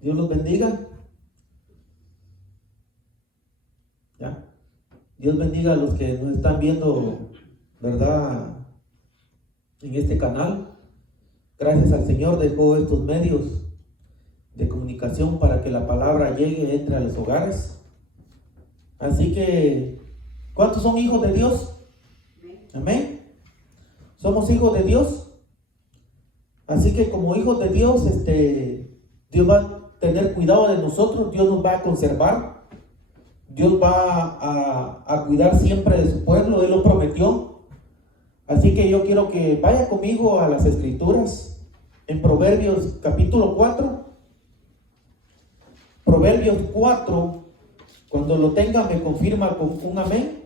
Dios los bendiga. ¿Ya? Dios bendiga a los que nos están viendo, ¿verdad? En este canal. Gracias al Señor dejó estos medios de comunicación para que la palabra llegue, entre a los hogares. Así que, ¿cuántos son hijos de Dios? Amén. Somos hijos de Dios. Así que como hijos de Dios, Dios va a tener cuidado de nosotros. Dios nos va a conservar. Dios va a cuidar siempre de su pueblo. Él lo prometió. Así que yo quiero que vaya conmigo a las Escrituras. En Proverbios capítulo 4. Proverbios 4. Cuando lo tenga me confirma con un amén.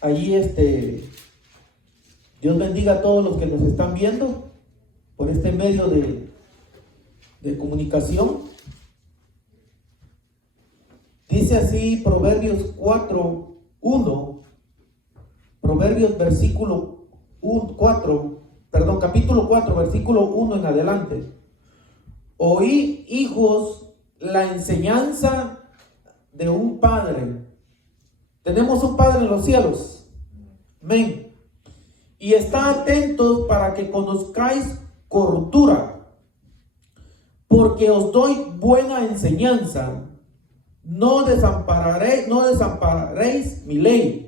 Allí Dios bendiga a todos los que nos están viendo por este medio de comunicación. Dice así Proverbios 4:1. Proverbios capítulo 4, versículo 1 en adelante. Oí, hijos, la enseñanza de un padre. Tenemos un Padre en los cielos. Amén. Y está atentos para que conozcáis cordura, porque os doy buena enseñanza. No desampararéis mi ley.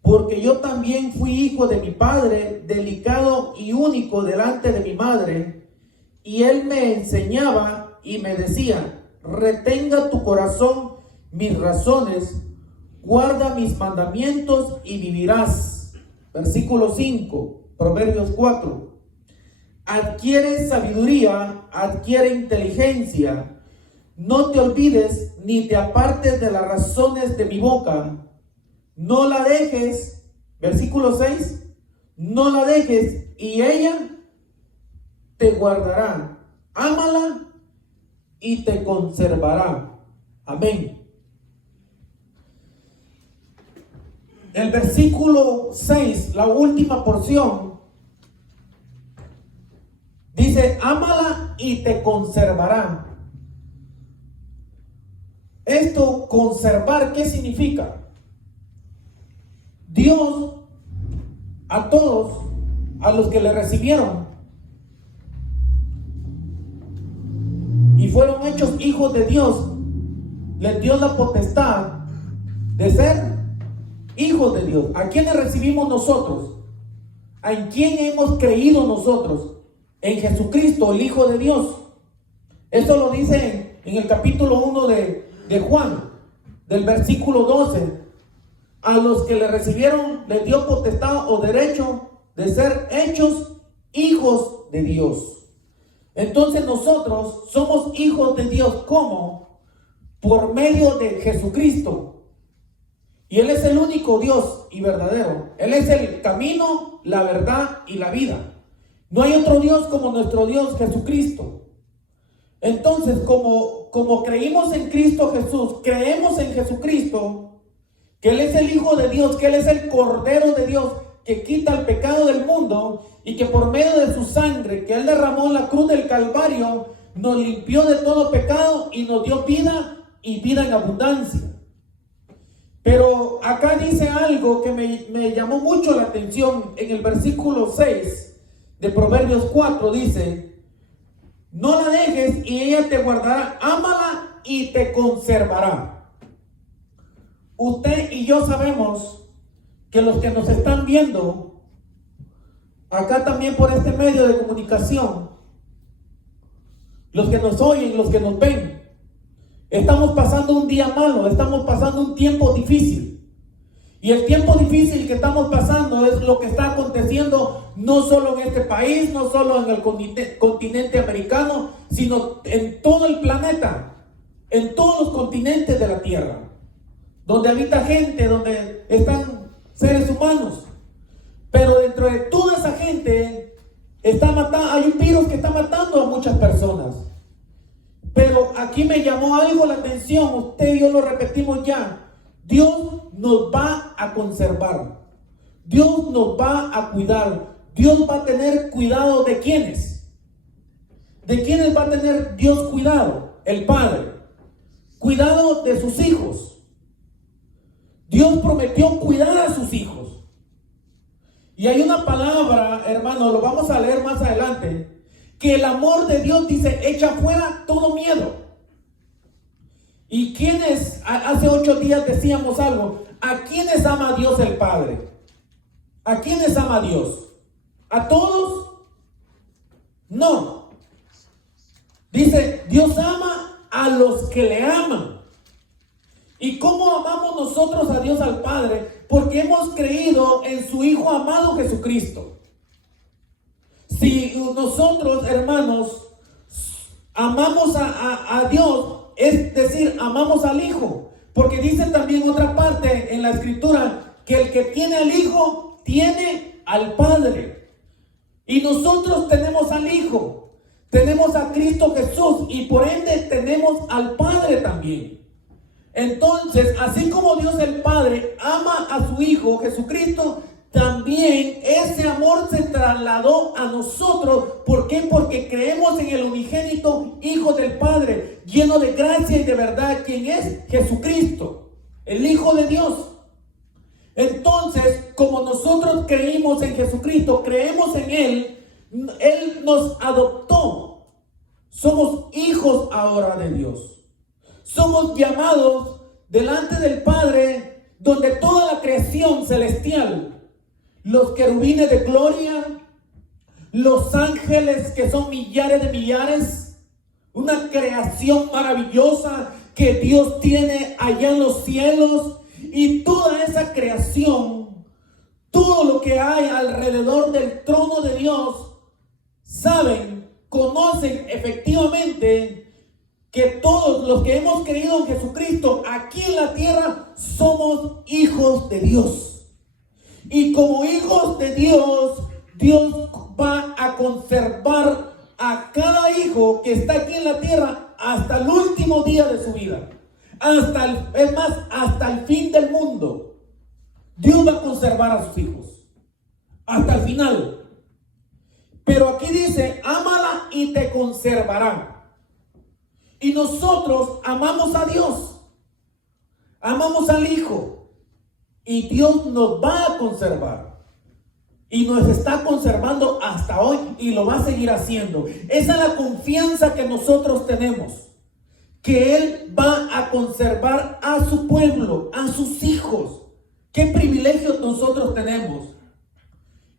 Porque yo también fui hijo de mi padre, delicado y único delante de mi madre, y él me enseñaba y me decía: retenga tu corazón mis razones, guarda mis mandamientos y vivirás. Versículo 5, Proverbios 4. Adquiere sabiduría, adquiere inteligencia. No te olvides ni te apartes de las razones de mi boca. No la dejes, versículo 6, no la dejes y ella te guardará. Ámala y te conservará. Amén. El versículo 6, la última porción, dice: ámala y te conservará. Esto, conservar, ¿qué significa? Dios, a todos, a los que le recibieron y fueron hechos hijos de Dios, les dio la potestad de ser hijos de Dios. ¿A quiénes recibimos nosotros? ¿En quién hemos creído nosotros? En Jesucristo, el Hijo de Dios. Esto lo dice en el capítulo 1 de Juan, del versículo 12. A los que le recibieron les dio potestad o derecho de ser hechos hijos de Dios. Entonces nosotros somos hijos de Dios. ¿Cómo? Por medio de Jesucristo. Y Él es el único Dios y verdadero. Él es el camino, la verdad y la vida. No hay otro Dios como nuestro Dios Jesucristo. Entonces, como creímos en Cristo Jesús, creemos en Jesucristo, que Él es el Hijo de Dios, que Él es el Cordero de Dios, que quita el pecado del mundo, y que por medio de su sangre que Él derramó en la cruz del Calvario, nos limpió de todo pecado y nos dio vida y vida en abundancia. Pero acá dice algo que me llamó mucho la atención. En el versículo 6 de Proverbios 4 dice: no la dejes y ella te guardará, ámala y te conservará. Usted y yo sabemos que los que nos están viendo acá también por este medio de comunicación, los que nos oyen, los que nos ven, estamos pasando un día malo, estamos pasando un tiempo difícil. Y el tiempo difícil que estamos pasando es lo que está aconteciendo no solo en este país, no solo en el continente americano, sino en todo el planeta, en todos los continentes de la tierra, donde habita gente, donde están seres humanos. Pero dentro de toda esa gente hay un virus que está matando a muchas personas. Pero aquí me llamó algo la atención. Usted y yo lo repetimos ya. Dios nos va a conservar. Dios nos va a cuidar. Dios va a tener cuidado de ¿quiénes? ¿De quiénes va a tener Dios cuidado? El Padre. Cuidado de sus hijos. Dios prometió cuidar a sus hijos. Y hay una palabra, hermano, lo vamos a leer más adelante, que el amor de Dios dice, echa fuera todo miedo. ¿Y quiénes, hace 8 días decíamos algo, a quiénes ama Dios el Padre? ¿A quiénes ama Dios? ¿A todos? No. Dice, Dios ama a los que le aman. ¿Y cómo amamos nosotros a Dios al Padre? Porque hemos creído en su Hijo amado Jesucristo. Si nosotros, hermanos, amamos a Dios, es decir, amamos al Hijo. Porque dice también otra parte en la Escritura que el que tiene al Hijo tiene al Padre. Y nosotros tenemos al Hijo, tenemos a Cristo Jesús y por ende tenemos al Padre también. Entonces, así como Dios el Padre ama a su Hijo Jesucristo, también ese amor se trasladó a nosotros. ¿Por qué? Porque creemos en el unigénito Hijo del Padre, lleno de gracia y de verdad, quien es Jesucristo, el Hijo de Dios. Entonces, como nosotros creímos en Jesucristo, creemos en Él, Él nos adoptó. Somos hijos ahora de Dios. Somos llamados delante del Padre, donde toda la creación celestial, los querubines de gloria, los ángeles que son millares de millares, una creación maravillosa que Dios tiene allá en los cielos, y toda esa creación, todo lo que hay alrededor del trono de Dios, saben, conocen efectivamente que todos los que hemos creído en Jesucristo aquí en la tierra somos hijos de Dios. Y como hijos de Dios, Dios va a conservar a cada hijo que está aquí en la tierra hasta el último día de su vida. Hasta el fin del mundo. Dios va a conservar a sus hijos hasta el final. Pero aquí dice, ámala y te conservará. Y nosotros amamos a Dios, amamos al Hijo, y Dios nos va a conservar. Y nos está conservando hasta hoy y lo va a seguir haciendo. Esa es la confianza que nosotros tenemos, que Él va a conservar a su pueblo, a sus hijos. ¿Qué privilegios nosotros tenemos?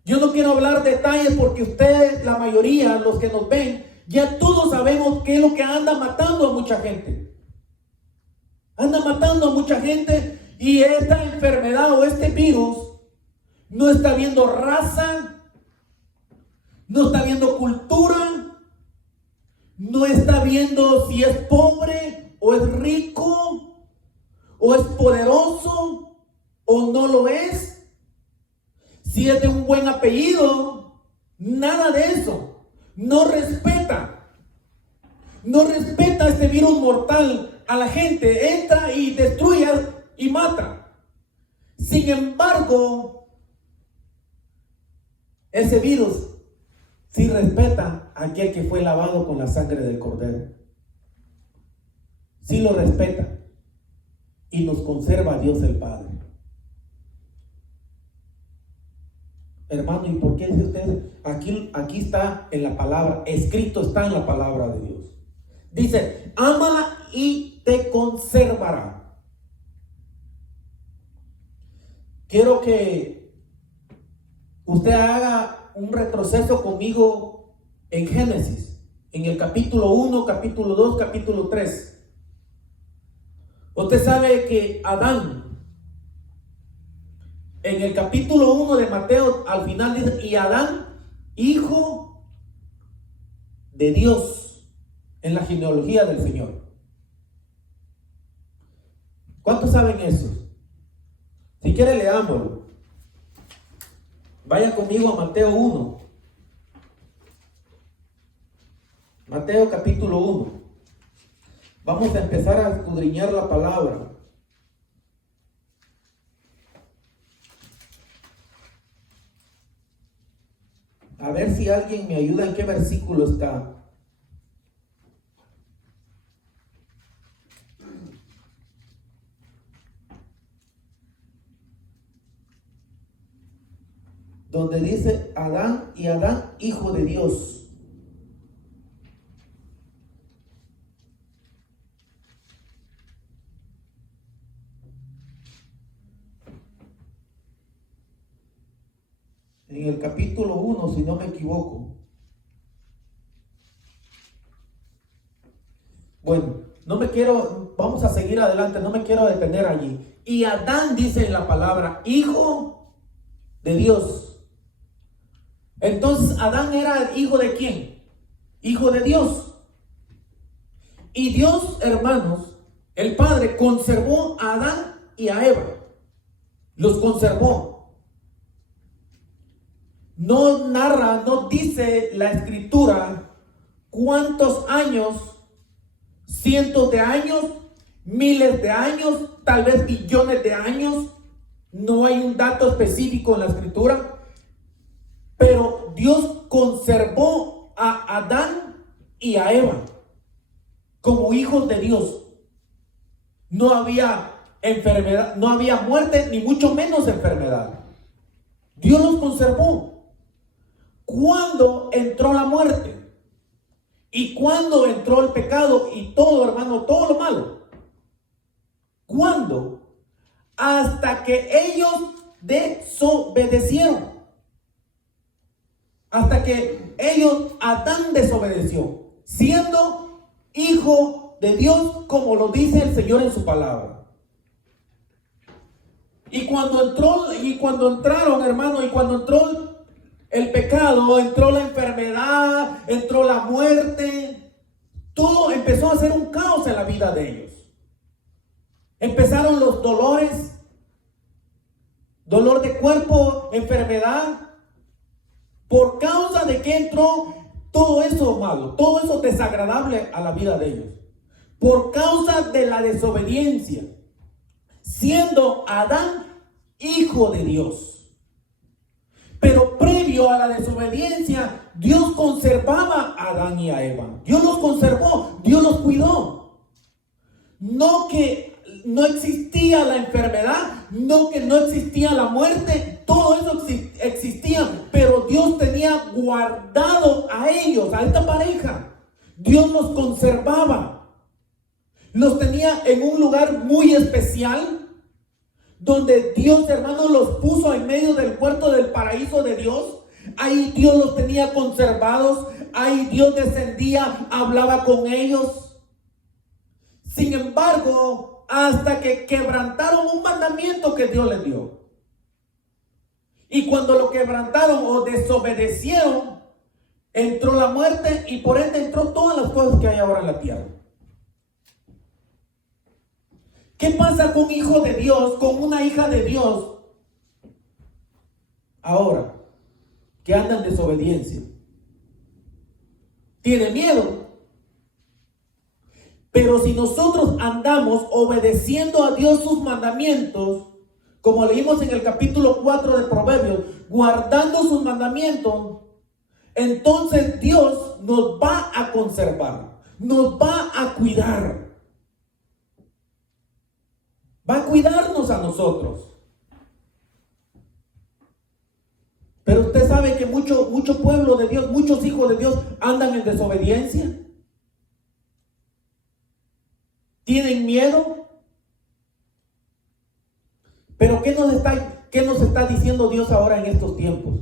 Yo no quiero hablar detalles porque ustedes, la mayoría, los que nos ven, ya todos sabemos qué es lo que anda matando a mucha gente. Anda matando a mucha gente, y esta enfermedad o este virus no está viendo raza, no está viendo cultura, no está viendo si es pobre o es rico, o es poderoso o no lo es, si es de un buen apellido, nada de eso. No respeta este virus mortal a la gente, entra y destruye y mata. Sin embargo, ese virus sí respeta a aquel que fue lavado con la sangre del Cordero. Sí lo respeta y nos conserva Dios el Padre. Hermano, ¿y por qué dice usted? Aquí está en la palabra, escrito está en la palabra de Dios. Dice, ámala y te conservará. Quiero que usted haga un retroceso conmigo en Génesis, en el capítulo 1, capítulo 2, capítulo 3. Usted sabe que Adán, en el capítulo 1 de Mateo, al final dice, y Adán, hijo de Dios, en la genealogía del Señor. ¿Cuántos saben eso? Si quiere, leámoslo. Vaya conmigo a Mateo 1. Mateo capítulo 1. Vamos a empezar a escudriñar la palabra. A ver si alguien me ayuda en qué versículo está. donde dice Adán y Adán, hijo de Dios. En el capítulo 1, si no me equivoco. Bueno, vamos a seguir adelante, no me quiero detener allí. Y Adán dice en la palabra, hijo de Dios. Entonces, ¿Adán era hijo de quién? Hijo de Dios. Y Dios, hermanos, el Padre conservó a Adán y a Eva. Los conservó. No narra, no dice la escritura cuántos años, cientos de años, miles de años, tal vez billones de años. No hay un dato específico en la escritura, pero Dios conservó a Adán y a Eva como hijos de Dios. No había enfermedad, no había muerte, ni mucho menos enfermedad. Dios los conservó. ¿Cuándo entró la muerte? ¿Y cuándo entró el pecado y todo, hermano, todo lo malo? ¿Cuándo? Hasta que ellos desobedecieron. Hasta que Adán desobedeció, siendo hijo de Dios, como lo dice el Señor en su palabra. Y cuando entraron, hermano, y cuando entró el pecado, entró la enfermedad, entró la muerte, todo empezó a ser un caos en la vida de ellos. Empezaron los dolores, dolor de cuerpo, enfermedad, por causa de que entró todo eso malo, todo eso desagradable a la vida de ellos, por causa de la desobediencia, siendo Adán hijo de Dios. Pero previo a la desobediencia, Dios conservaba a Adán y a Eva. Dios los conservó, Dios los cuidó. No que no existía la enfermedad, no que no existía la muerte, todo eso existía, pero Dios tenía guardado a ellos, a esta pareja. Dios los conservaba. Los tenía en un lugar muy especial, donde Dios, hermano, los puso en medio del huerto del paraíso de Dios. Ahí Dios los tenía conservados. Ahí Dios descendía, hablaba con ellos. Sin embargo, hasta que quebrantaron un mandamiento que Dios les dio. Y cuando lo quebrantaron o desobedecieron, entró la muerte y por ende entró todas las cosas que hay ahora en la tierra. ¿Qué pasa con un hijo de Dios, con una hija de Dios? Ahora, que anda en desobediencia. Tiene miedo. Pero si nosotros andamos obedeciendo a Dios sus mandamientos, como leímos en el capítulo 4 de Proverbios, guardando sus mandamientos, entonces Dios nos va a conservar, nos va a cuidar. Va a cuidarnos a nosotros. Pero usted sabe que mucho pueblo de Dios, muchos hijos de Dios andan en desobediencia. Tienen miedo. Pero ¿qué nos está diciendo Dios ahora en estos tiempos?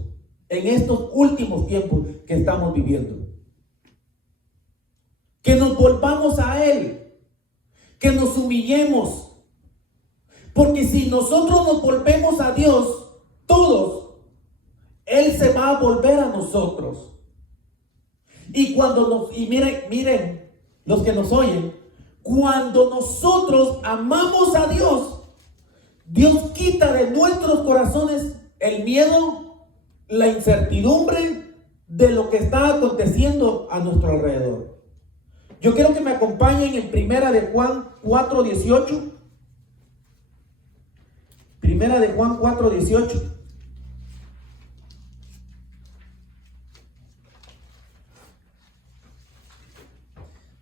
En estos últimos tiempos que estamos viviendo. Que nos volvamos a Él. Que nos humillemos. Porque si nosotros nos volvemos a Dios, todos, Él se va a volver a nosotros. Y miren, los que nos oyen, cuando nosotros amamos a Dios, Dios quita de nuestros corazones el miedo, la incertidumbre de lo que está aconteciendo a nuestro alrededor. Yo quiero que me acompañen en Primera de Juan 4:18. Primera de Juan 4:18.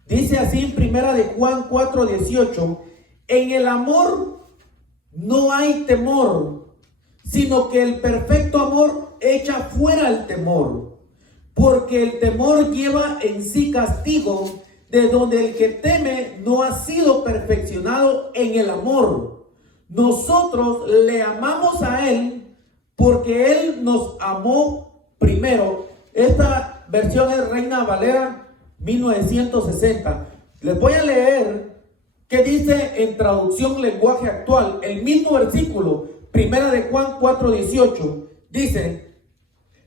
Dice así en Primera de Juan 4:18: en el amor no hay temor, sino que el perfecto amor echa fuera el temor, porque el temor lleva en sí castigo, de donde el que teme no ha sido perfeccionado en el amor. Nosotros le amamos a Él porque Él nos amó primero. Esta versión es Reina Valera 1960. Les voy a leer qué dice en traducción lenguaje actual. El mismo versículo, Primera de Juan 4:18, dice: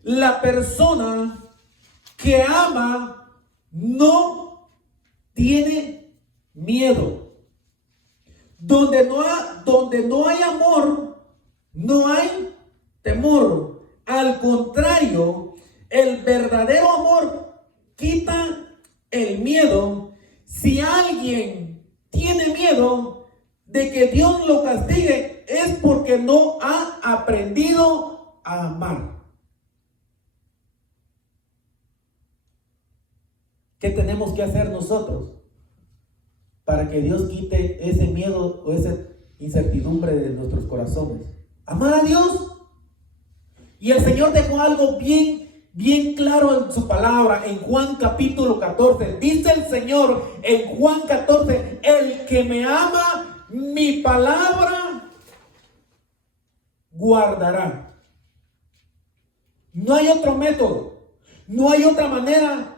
la persona que ama no tiene miedo. Donde no hay amor, no hay temor. Al contrario, el verdadero amor quita el miedo. Si alguien tiene miedo de que Dios lo castigue, es porque no ha aprendido a amar. ¿Qué tenemos que hacer nosotros para que Dios quite ese miedo o esa incertidumbre de nuestros corazones? Amar a Dios. Y el Señor dejó algo bien claro en su palabra, en Juan capítulo 14. Dice el Señor en Juan 14: el que me ama, mi palabra guardará. No hay otro método, no hay otra manera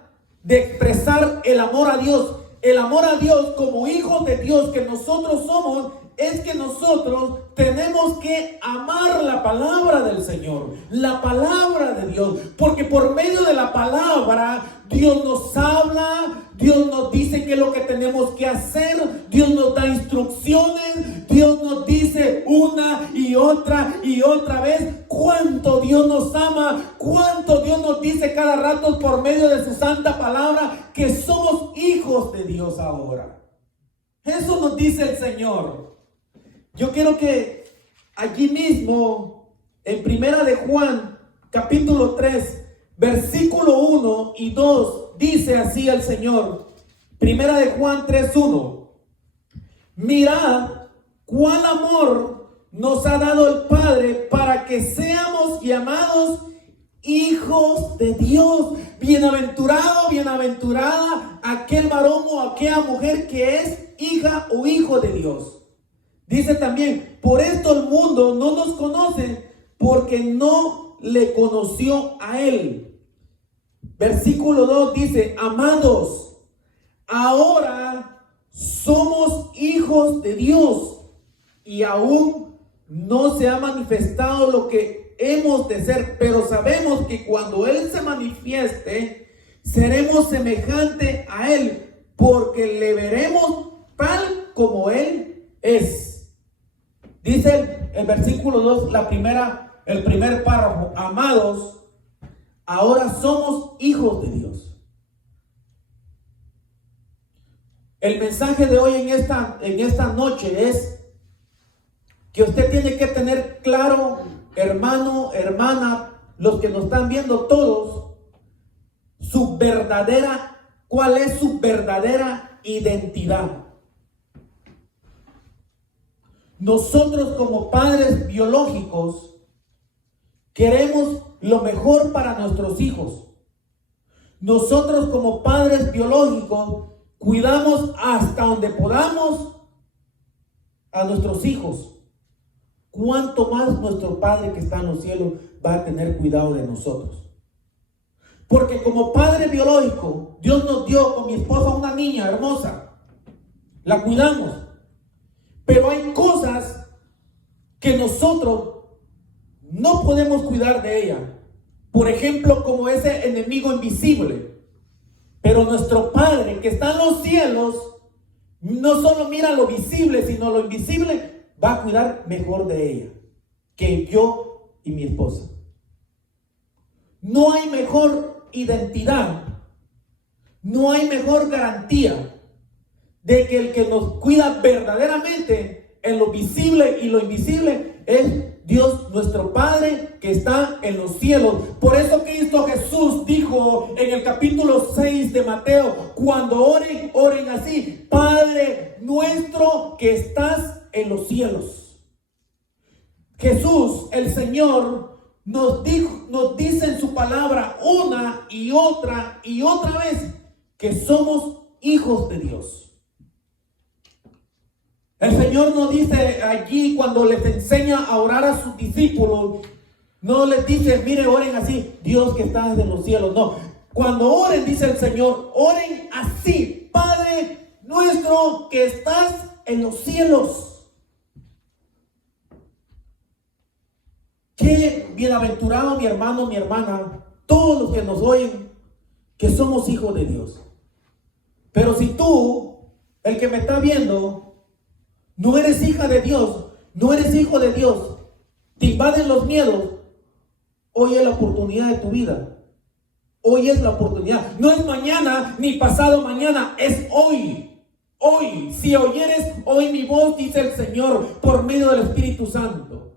de expresar el amor a Dios. El amor a Dios como hijos de Dios que nosotros somos, es que nosotros tenemos que amar la palabra del Señor, la palabra de Dios, porque por medio de la palabra Dios nos habla, Dios nos dice qué es lo que tenemos que hacer, Dios nos da instrucciones, Dios nos dice una y otra vez cuánto Dios nos ama, cuánto Dios nos dice cada rato por medio de su santa palabra que somos hijos de Dios ahora. Eso nos dice el Señor. Yo quiero que allí mismo, en Primera de Juan, capítulo 3, versículo 1 y 2, dice así el Señor. Primera de Juan 3:1. Mirad cuál amor nos ha dado el Padre para que seamos llamados hijos de Dios. Bienaventurado, bienaventurada aquel varón o aquella mujer que es hija o hijo de Dios. Dice también: por esto el mundo no nos conoce, porque no le conoció a Él. Versículo 2 dice: amados, ahora somos hijos de Dios, y aún no se ha manifestado lo que hemos de ser, pero sabemos que cuando Él se manifieste, seremos semejantes a Él, porque le veremos tal como Él es. Dice el versículo 2, el primer párrafo: amados, ahora somos hijos de Dios. El mensaje de hoy en esta noche es que usted tiene que tener claro, hermano, hermana, los que nos están viendo todos, cuál es su verdadera identidad. Nosotros como padres biológicos queremos lo mejor para nuestros hijos. Nosotros como padres biológicos cuidamos hasta donde podamos a nuestros hijos. ¿Cuánto más nuestro Padre que está en los cielos va a tener cuidado de nosotros? Porque como padre biológico, Dios nos dio con mi esposa una niña hermosa. La cuidamos. Pero hay cosas que nosotros no podemos cuidar de ella. Por ejemplo, como ese enemigo invisible. Pero nuestro Padre que está en los cielos no solo mira lo visible, sino lo invisible, va a cuidar mejor de ella que yo y mi esposa. No hay mejor identidad, no hay mejor garantía de que el que nos cuida verdaderamente en lo visible y lo invisible es Dios nuestro Padre que está en los cielos. Por eso Cristo Jesús dijo en el capítulo 6 de Mateo: cuando oren, oren así: Padre nuestro que estás en los cielos. Jesús, el Señor, nos dice en su palabra una y otra vez que somos hijos de Dios. El Señor nos dice allí cuando les enseña a orar a sus discípulos, no les dice, mire, oren así, Dios que está en los cielos. No, cuando oren, dice el Señor, oren así, Padre nuestro que estás en los cielos. Qué bienaventurado mi hermano, mi hermana, todos los que nos oyen, que somos hijos de Dios. Pero si tú, el que me está viendo, no eres hija de Dios, no eres hijo de Dios, te invaden los miedos, hoy es la oportunidad de tu vida. Hoy es la oportunidad. No es mañana ni pasado mañana, es hoy. Hoy, si oyeres hoy mi voz, dice el Señor, por medio del Espíritu Santo.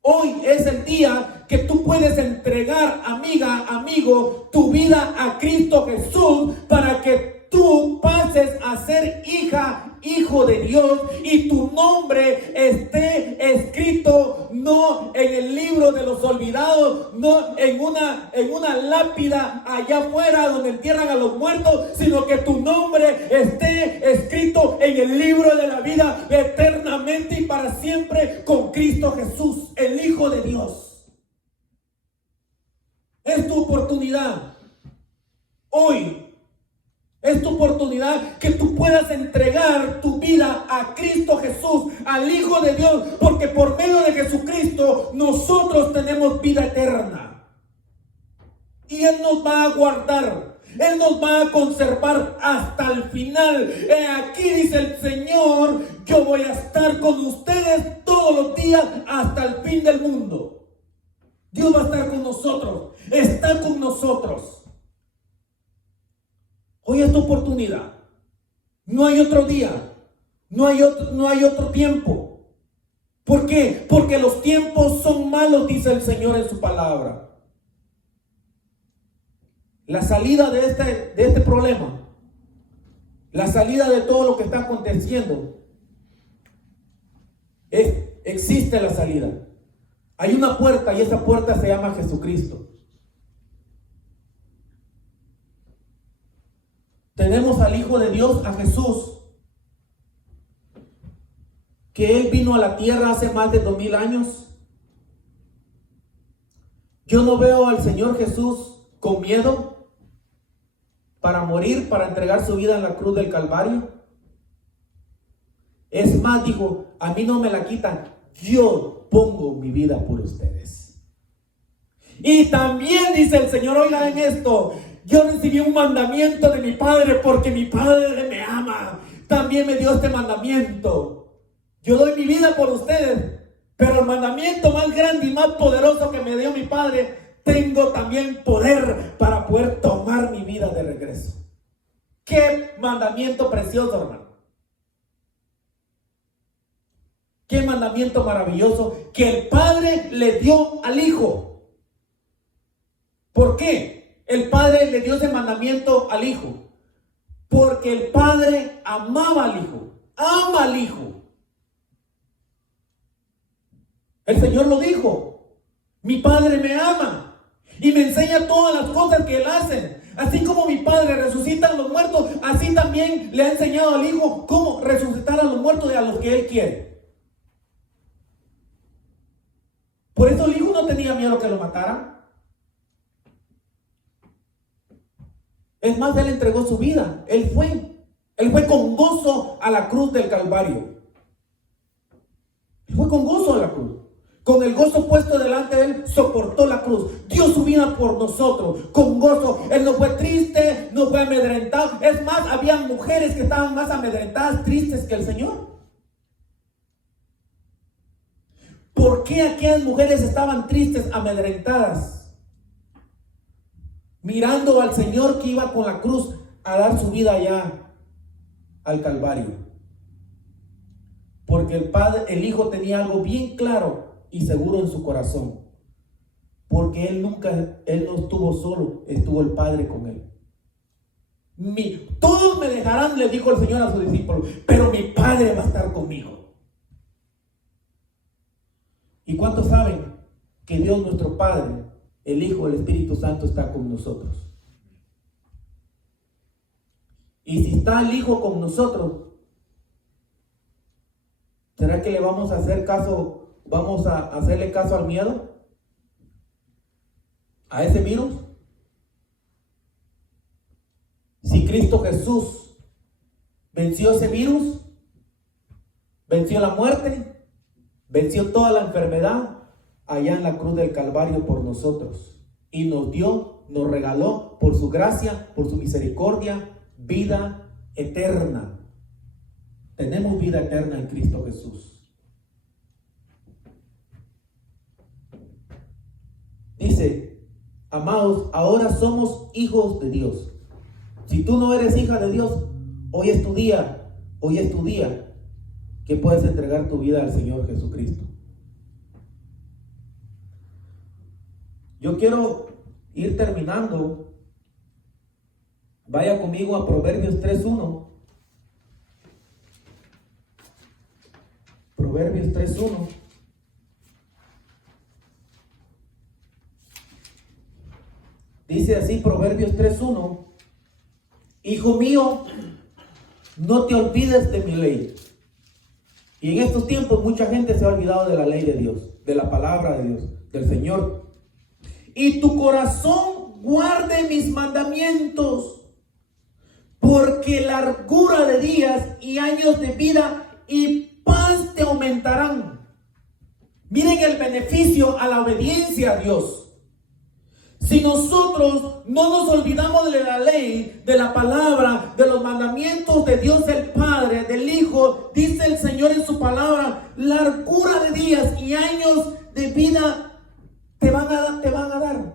Hoy es el día que tú puedes entregar, amiga, amigo, tu vida a Cristo Jesús para que tú pases a ser hija, hijo de Dios y tu nombre esté escrito no en el libro de los olvidados, no en una lápida allá afuera donde entierran a los muertos, sino que tu nombre esté escrito en el libro de la vida eternamente y para siempre con Cristo Jesús, el Hijo de Dios. Es tu oportunidad. Hoy es tu oportunidad que tú puedas entregar tu vida a Cristo Jesús, al Hijo de Dios, porque por medio de Jesucristo nosotros tenemos vida eterna. Y Él nos va a guardar, Él nos va a conservar hasta el final. Aquí dice el Señor, yo voy a estar con ustedes todos los días hasta el fin del mundo. Dios va a estar con nosotros, está con nosotros. Hoy es tu oportunidad. No hay otro día. No hay otro tiempo. ¿Por qué? Porque los tiempos son malos, dice el Señor en su palabra. La salida de este problema, la salida de todo lo que está aconteciendo, existe la salida. Hay una puerta y esa puerta se llama Jesucristo. Tenemos al Hijo de Dios, a Jesús, que Él vino a la tierra hace más de 2000 años. Yo no veo al Señor Jesús con miedo para morir, para entregar su vida en la cruz del Calvario. Es más, dijo, a mí no me la quitan, yo pongo mi vida por ustedes. Y también dice el Señor, oigan esto, yo recibí un mandamiento de mi Padre porque mi Padre me ama. También me dio este mandamiento. Yo doy mi vida por ustedes, pero el mandamiento más grande y más poderoso que me dio mi Padre, tengo también poder para poder tomar mi vida de regreso. Qué mandamiento precioso, hermano. Qué mandamiento maravilloso que el Padre le dio al Hijo. ¿Por qué? El Padre le dio ese mandamiento al Hijo, porque el Padre amaba al Hijo, ama al Hijo. El Señor lo dijo, mi Padre me ama y me enseña todas las cosas que Él hace. Así como mi Padre resucita a los muertos, así también le ha enseñado al Hijo cómo resucitar a los muertos y a los que Él quiere. Por eso el Hijo no tenía miedo que lo mataran. Es más, Él entregó su vida. Él fue con gozo a la cruz del Calvario. Él fue con gozo a la cruz. Con el gozo puesto delante de Él, soportó la cruz. Dio su vida por nosotros, con gozo. Él no fue triste, no fue amedrentado. Es más, había mujeres que estaban más amedrentadas, tristes que el Señor. ¿Por qué aquellas mujeres estaban tristes, amedrentadas? Mirando al Señor que iba con la cruz a dar su vida allá al Calvario. Porque el Hijo tenía algo bien claro y seguro en su corazón. Porque Él no estuvo solo, estuvo el Padre con Él. Todos me dejarán, le dijo el Señor a sus discípulos, pero mi Padre va a estar conmigo. ¿Y cuántos saben que Dios nuestro Padre, el Hijo, el Espíritu Santo está con nosotros. Y si está el Hijo con nosotros, ¿será que le vamos a hacer caso, vamos a hacerle caso al miedo? ¿A ese virus? Si Cristo Jesús venció ese virus, venció la muerte, venció toda la enfermedad allá en la cruz del Calvario por nosotros, y nos dio, nos regaló por su gracia, por su misericordia, vida eterna. Tenemos vida eterna en Cristo Jesús. Dice, amados, ahora somos hijos de Dios. Si tú no eres hija de Dios, hoy es tu día que puedes entregar tu vida al Señor Jesucristo. Yo quiero ir terminando. Vaya conmigo a Proverbios 3:1. Proverbios 3:1. Dice así Proverbios 3:1. Hijo mío, no te olvides de mi ley. Y en estos tiempos mucha gente se ha olvidado de la ley de Dios, de la palabra de Dios, del Señor. Y tu corazón guarde mis mandamientos, porque largura de días y años de vida y paz te aumentarán. Miren el beneficio a la obediencia a Dios. Si nosotros no nos olvidamos de la ley, de la palabra, de los mandamientos de Dios el Padre, del Hijo, dice el Señor en su palabra, largura de días y años de vida te van a dar.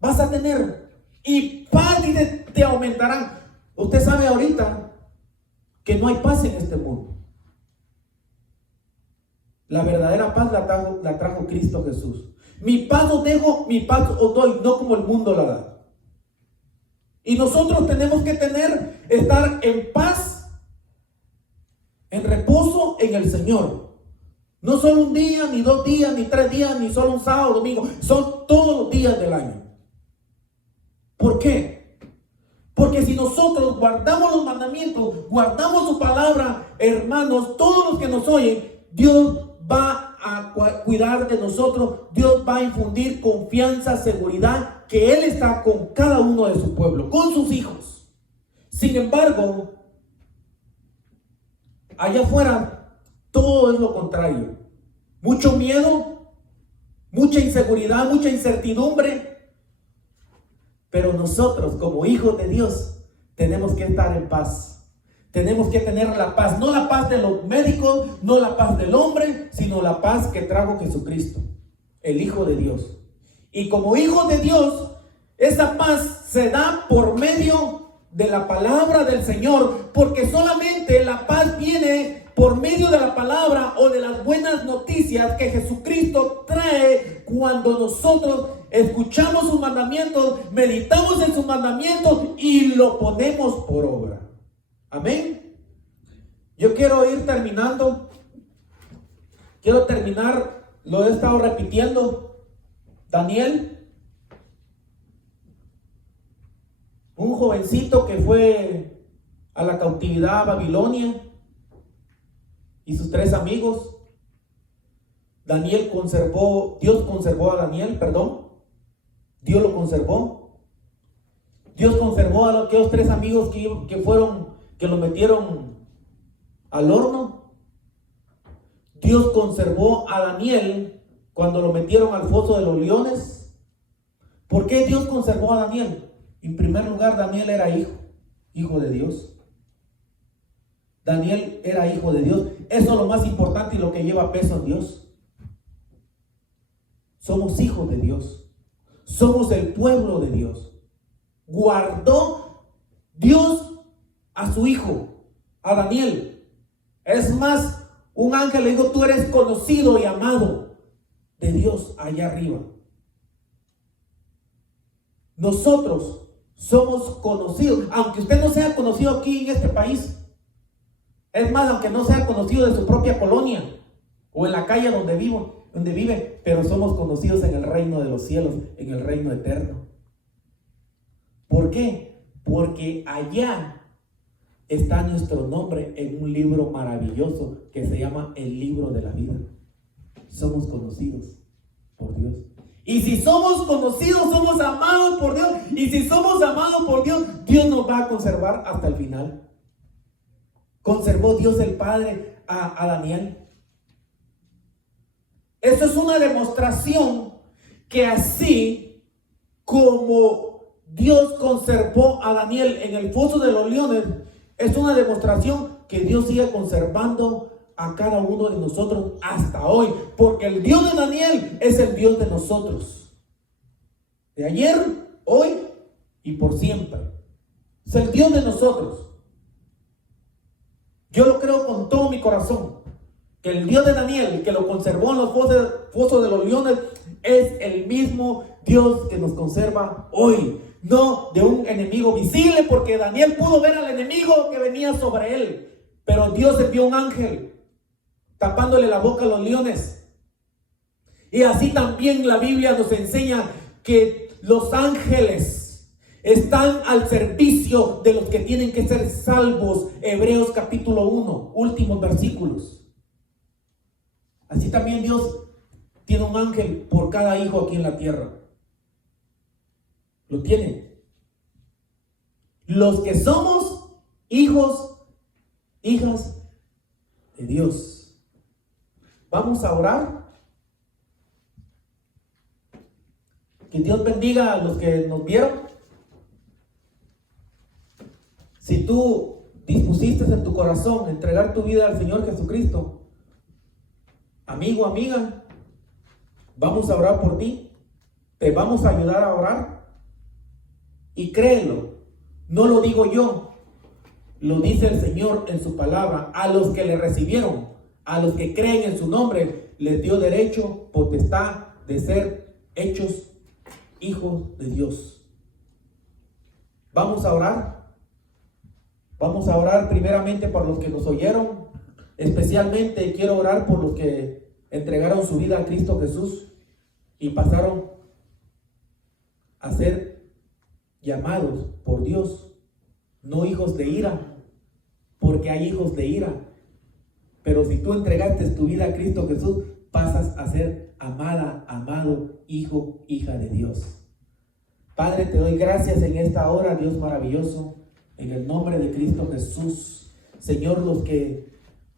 Vas a tener. Y paz te aumentarán. Usted sabe ahorita que no hay paz en este mundo. La verdadera paz la trajo Cristo Jesús. Mi paz os dejo, mi paz os doy, no como el mundo la da. Y nosotros tenemos que estar en paz, en reposo en el Señor. No solo un día, ni 2 días, ni 3 días, ni solo un sábado, domingo. Son todos los días del año. ¿Por qué? Porque si nosotros guardamos los mandamientos, guardamos su palabra, hermanos, todos los que nos oyen, Dios va a cuidar de nosotros. Dios va a infundir confianza, seguridad, que Él está con cada uno de su pueblo, con sus hijos. Sin embargo, allá afuera todo es lo contrario. Mucho miedo, mucha inseguridad, mucha incertidumbre. Pero nosotros, como hijos de Dios, tenemos que estar en paz. Tenemos que tener la paz, no la paz de los médicos, no la paz del hombre, sino la paz que trajo Jesucristo, el Hijo de Dios. Y como hijos de Dios, esa paz se da por medio de la palabra del Señor, porque solamente la paz viene por medio de la palabra o de las buenas noticias que Jesucristo trae cuando nosotros escuchamos sus mandamientos, meditamos en sus mandamientos y lo ponemos por obra. Amén. Yo quiero ir terminando. Quiero terminar, lo he estado repitiendo. Daniel, un jovencito que fue a la cautividad a Babilonia, y sus 3 amigos. Dios conservó a Daniel, Dios lo conservó. Dios conservó a aquellos 3 amigos que lo metieron al horno. Dios conservó a Daniel cuando lo metieron al foso de los leones. ¿Por qué Dios conservó a Daniel? En primer lugar, Daniel era hijo de Dios. Daniel era hijo de Dios. Eso es lo más importante y lo que lleva peso en Dios. Somos hijos de Dios. Somos el pueblo de Dios. Guardó Dios a su hijo, a Daniel. Es más, un ángel le dijo: tú eres conocido y amado de Dios allá arriba. Nosotros somos conocidos, aunque usted no sea conocido aquí en este país. Es más, aunque no sea conocido de su propia colonia o en la calle donde vivo, donde vive, pero somos conocidos en el reino de los cielos, en el reino eterno. ¿Por qué? Porque allá está nuestro nombre en un libro maravilloso que se llama el libro de la vida. Somos conocidos por Dios. Y si somos conocidos, somos amados por Dios. Y si somos amados por Dios, Dios nos va a conservar hasta el final. Conservó Dios el Padre a Daniel. Esto es una demostración que así como Dios conservó a Daniel en el foso de los leones, es una demostración que Dios sigue conservando a cada uno de nosotros hasta hoy, porque el Dios de Daniel es el Dios de nosotros, de ayer, hoy y por siempre. Es el Dios de nosotros. Yo lo creo con todo mi corazón, que el Dios de Daniel, que lo conservó en los fosos de los leones, es el mismo Dios que nos conserva hoy. No de un enemigo visible, porque Daniel pudo ver al enemigo que venía sobre él, pero Dios envió un ángel tapándole la boca a los leones. Y así también la Biblia nos enseña que los ángeles están al servicio de los que tienen que ser salvos. Hebreos capítulo 1, últimos versículos. Así también Dios tiene un ángel por cada hijo aquí en la tierra. Lo tiene. Los que somos hijos, hijas de Dios. Vamos a orar. Que Dios bendiga a los que nos vieron. Si tú dispusiste en tu corazón entregar tu vida al Señor Jesucristo, amigo, amiga, vamos a orar por ti. Te vamos a ayudar a orar. Y créelo, no lo digo yo, lo dice el Señor en su palabra. A los que le recibieron, a los que creen en su nombre, les dio derecho, potestad de ser hechos hijos de Dios. Vamos a orar. Vamos a orar primeramente por los que nos oyeron. Especialmente quiero orar por los que entregaron su vida a Cristo Jesús y pasaron a ser llamados por Dios, no hijos de ira, porque hay hijos de ira. Pero si tú entregaste tu vida a Cristo Jesús, pasas a ser amada, amado, hijo, hija de Dios. Padre, te doy gracias en esta hora, Dios maravilloso, en el nombre de Cristo Jesús. Señor, los que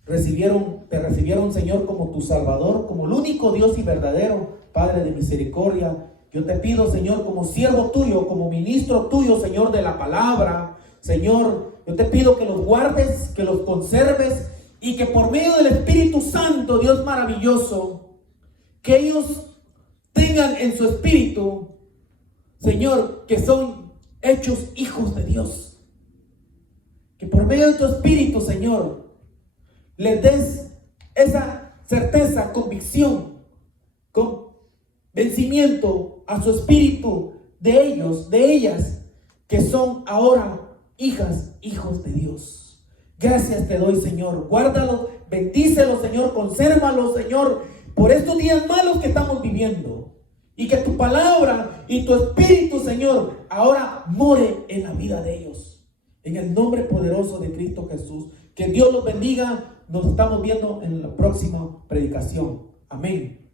te recibieron, Señor, como tu Salvador, como el único Dios y verdadero, Padre de misericordia, yo te pido, Señor, como siervo tuyo, como ministro tuyo, Señor, de la palabra, Señor, yo te pido que los guardes, que los conserves, y que por medio del Espíritu Santo, Dios maravilloso, que ellos tengan en su espíritu, Señor, que son hechos hijos de Dios. Que por medio de tu Espíritu, Señor, les des esa certeza, convicción, convencimiento a su espíritu de ellos, de ellas, que son ahora hijas, hijos de Dios. Gracias te doy, Señor. Guárdalos, bendícelos, Señor, consérvalos, Señor, por estos días malos que estamos viviendo. Y que tu palabra y tu Espíritu, Señor, ahora more en la vida de ellos. En el nombre poderoso de Cristo Jesús. Que Dios los bendiga. Nos estamos viendo en la próxima predicación. Amén.